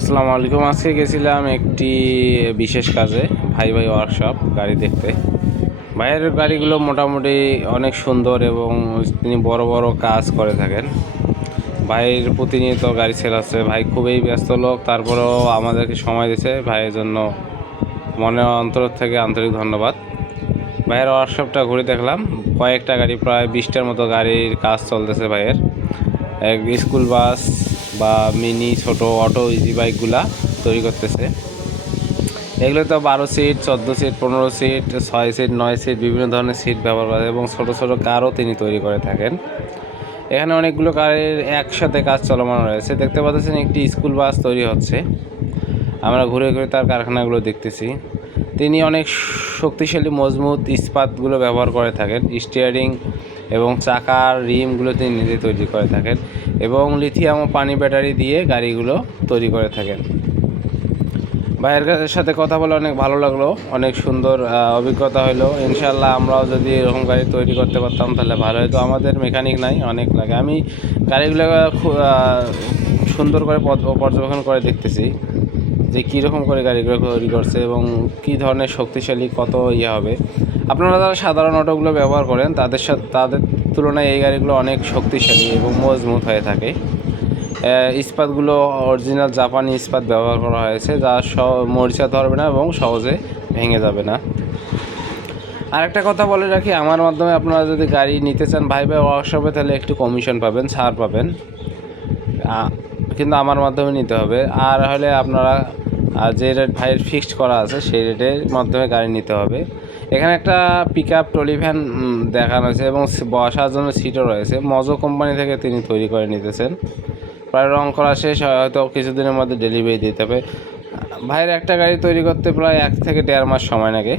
আসসালামু আলাইকুম। আজকে গেছিলাম একটি বিশেষ কাজে, ভাই ওয়ার্কশপ গাড়ি দেখতে। ভাইয়ের গাড়িগুলো মোটামুটি অনেক সুন্দর এবং তিনি বড় বড় কাজ করে থাকেন। ভাইয়ের প্রতিনিয়ত গাড়ি সেল আছে। ভাই খুবই ব্যস্ত লোক, তারপরেও আমাদেরকে সময় দিয়েছে। ভাইয়ের জন্য মনের অন্তর থেকে আন্তরিক ধন্যবাদ। ভাইয়ের ওয়ার্কশপটা ঘুরে দেখলাম, কয়েকটা গাড়ি, প্রায় 20টার মতো গাড়ির কাজ চলতেছে ভাইয়ের। এক স্কুল বাস বা মিনি ছোট অটো ইজি বাইকগুলা তৈরি করতেছে। এগুলো তো 12 seat, 14 seat, 15 seat, 6 seat, 9 seat বিভিন্ন ধরনের সিট ব্যবহার করে এবং ছোট ছোট কারও তিনি তৈরি করে থাকেন। এখানে অনেকগুলো কারের একসাথে কাজ চলমান রয়েছে। দেখতে পাচ্ছেন একটি স্কুল বাস তৈরি হচ্ছে। আমরা ঘুরে ঘুরে তার কারখানাগুলো দেখতেছি। তিনি অনেক শক্তিশালী মজবুত ইস্পাতগুলো ব্যবহার করে থাকেন। স্টিয়ারিং এবং চাকার রিমগুলো তিনি নিজে তৈরি করে থাকেন এবং লিথিয়াম ও পানি ব্যাটারি দিয়ে গাড়িগুলো তৈরি করে থাকেন। ভাইয়ের সাথে কথা বলে অনেক ভালো লাগলো, অনেক সুন্দর অভিজ্ঞতা হলো। ইনশাআল্লাহ আমরাও যদি এরকম গাড়ি তৈরি করতে পারতাম তাহলে ভালো হতো। আমাদের মেকানিক নাই, অনেক লাগে। আমি গাড়িগুলো খুব সুন্দর করে পর্যবেক্ষণ করে দেখতেছি যে কীরকম করে গাড়িগুলো তৈরি করছে এবং কী ধরনের শক্তিশালী, কত হবে। আপনারা যারা সাধারণ অটোগুলো ব্যবহার করেন তাদের তুলনায় এই গাড়িগুলো অনেক শক্তিশালী এবং মজবুত হয়ে থাকে। ইস্পাতগুলো অরিজিনাল জাপানি ইস্পাত ব্যবহার করা হয়েছে, যা মরিচা ধরবে না এবং সহজে ভেঙে যাবে না। আরেকটা কথা বলে রাখি, আমার মাধ্যমে আপনারা যদি গাড়ি নিতে চান ভাই ওয়ার্কশপে, তাহলে একটু কমিশন পাবেন, ছাড় পাবেন, কিন্তু আমার মাধ্যমে নিতে হবে। আর হলে আপনারা যে রেট ভাইয়ের ফিক্সড করা আছে সেই রেটের মাধ্যমে গাড়ি নিতে হবে। এখানে একটা পিক আপ ট্রলি ভ্যান দেখানো হয়েছে এবং বসার জন্য সিটও রয়েছে। মজো কোম্পানি থেকে তিনি তৈরি করে নিতেছেন। প্রায় রং করা শেষ, হয়তো কিছুদিনের মধ্যে ডেলিভারি দিতে হবে। ভাইয়ের একটা গাড়ি তৈরি করতে প্রায় 1 থেকে 1.5 মাস সময় লাগে।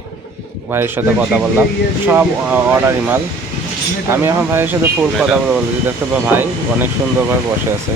ভাইয়ের সাথে কথা বললাম, সব অর্ডারি মাল। আমি এখন ভাইয়ের সাথে ফুল কথা বলছি। দেখতে পাবো ভাই অনেক সুন্দরভাবে বসে আছে।